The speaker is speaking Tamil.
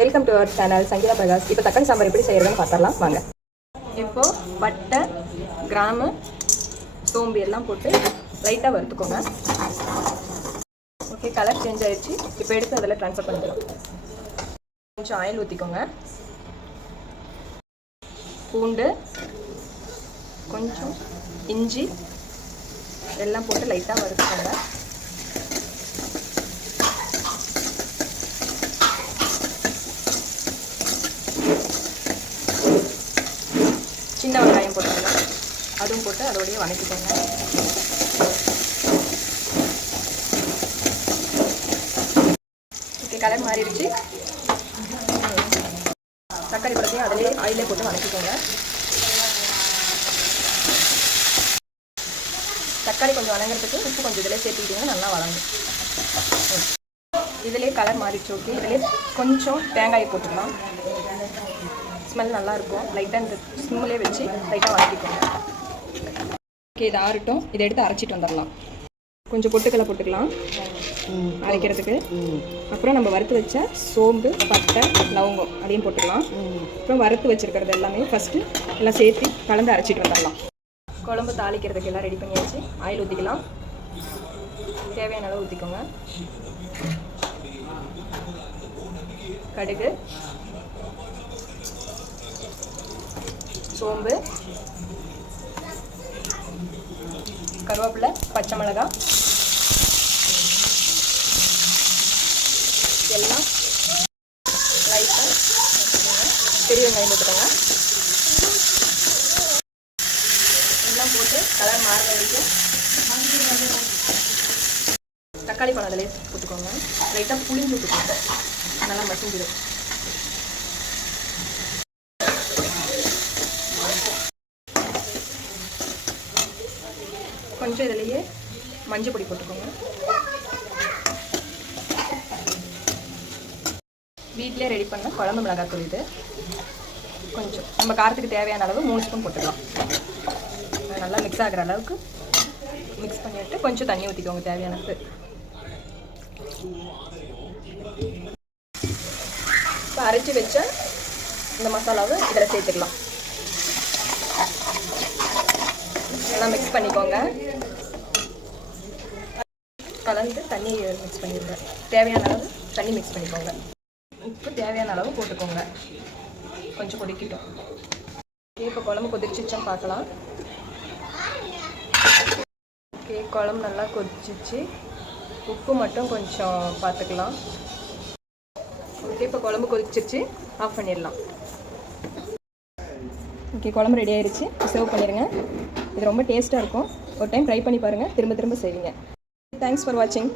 Welcome to our channel Sangeetha Prakash. இப்போ தக்காளி சாம்பார் எப்படி செய்யறதுன்னு பார்த்துடலாம் வாங்க. இப்போ பட்டை, கிராம்பு, சோம்பு எல்லாம் போட்டு லைட்டாக வறுத்துக்கோங்க. ஓகே, கலர் சேஞ்ச் ஆயிடுச்சு. இப்போ எடுத்து அதில் ட்ரான்ஸ்ஃபர் பண்ணிக்கலாம். கொஞ்சம் ஆயில் ஊற்றிக்கோங்க. பூண்டு, கொஞ்சம் இஞ்சி எல்லாம் போட்டு லைட்டாக வறுத்துக்கோங்க. சின்ன வெங்காயம் போட்டுக்கலாம். அதுவும் போட்டு அதோடய வதக்கிக்கோங்க. ஓகே, கலர் மாறிடுச்சு. தக்காளி பழத்தையும் அதிலே ஆயிலே போட்டு வதக்கிக்கோங்க. தக்காளி கொஞ்சம் வதங்கிறதுக்கு உப்பு கொஞ்சம் இதிலே சேர்த்துக்கிட்டிங்கன்னா நல்லா வதங்கும். இதிலே கலர் மாறிடுச்சு. ஓகே, இதிலே கொஞ்சம் தேங்காயை போட்டுக்கலாம். ஸ்மெல் நல்லாயிருக்கும். லைட்டாக இந்த ஸ்மெல்லே வச்சு லைட்டாக வதக்கிக்கோங்க. ஓகே, இது ஆறட்டும். இதை எடுத்து அரைச்சிட்டு வந்துடலாம். கொஞ்சம் பொட்டுக்கடலை போட்டுக்கலாம் அரைக்கிறதுக்கு. அப்புறம் நம்ம வறுத்து வச்ச சோம்பு, பட்டை, லவங்கம் அதையும் போட்டுக்கலாம். அப்புறம் வறுத்து வச்சுருக்கிறது எல்லாமே ஃபஸ்ட்டு எல்லாம் சேர்த்து கலந்து அரைச்சிட்டு வந்துடலாம். குழம்பு தாளிக்கிறதுக்கு எல்லாம் ரெடி பண்ணியாச்சு. ஆயில் ஊற்றிக்கலாம். தேவையான அளவு ஊற்றிக்கோங்க. கடுகு, சோம்பு, கருவேப்பிலை, பச்சை மிளகாய் எல்லாம் லைட்டாக பெரிய வெங்காயம் போட்டுக்கோங்க. எல்லாம் போட்டு கலர் மாறுற வரைக்கும் தக்காளி பழம் அதிலே போட்டுக்கோங்க. லைட்டாக புளிஞ்சு விட்டுக்கோங்க. நல்லா மசிஞ்சிடும். கொஞ்சம் இதிலேயே மஞ்சள் பொடி போட்டுக்கோங்க. வீட்டிலே ரெடி பண்ண குழம்பு மிளகாத்தூள் இது. கொஞ்சம் நம்ம காரத்துக்கு தேவையான அளவு 3 ஸ்பூன் போட்டுக்கலாம். நல்லா மிக்ஸ் ஆகிற அளவுக்கு மிக்ஸ் பண்ணிவிட்டு கொஞ்சம் தண்ணி ஊற்றிக்கோங்க தேவையானது. இப்போ அரைச்சி வச்ச இந்த மசாலாவை இதில் சேர்த்துக்கலாம். நல்லா மிக்ஸ் பண்ணிக்கோங்க. கலந்து தண்ணி மிக்ஸ் பண்ணிடுங்க. தேவையான அளவு தண்ணி மிக்ஸ் பண்ணிக்கோங்க. உப்பு தேவையான அளவு போட்டுக்கோங்க. கொஞ்சம் கொதிக்கிட்டோம். இப்போ குழம்பு கொதிச்சிச்சான்னு பார்க்கலாம். ஓகே, குழம்பு நல்லா கொதிச்சிச்சு. உப்பு மட்டும் கொஞ்சம் பார்த்துக்கலாம். ஓகே, இப்போ குழம்பு கொதிச்சிருச்சு. ஆஃப் பண்ணிடலாம். ஓகே, குழம்பு ரெடி ஆயிடுச்சு. சர்வ் பண்ணிடுங்க. இது ரொம்ப டேஸ்ட்டாக இருக்கும். ஒரு டைம் ட்ரை பண்ணி பாருங்கள். திரும்ப திரும்ப செய்வீங்க. தேங்க்ஸ் ஃபார் வாட்சிங்.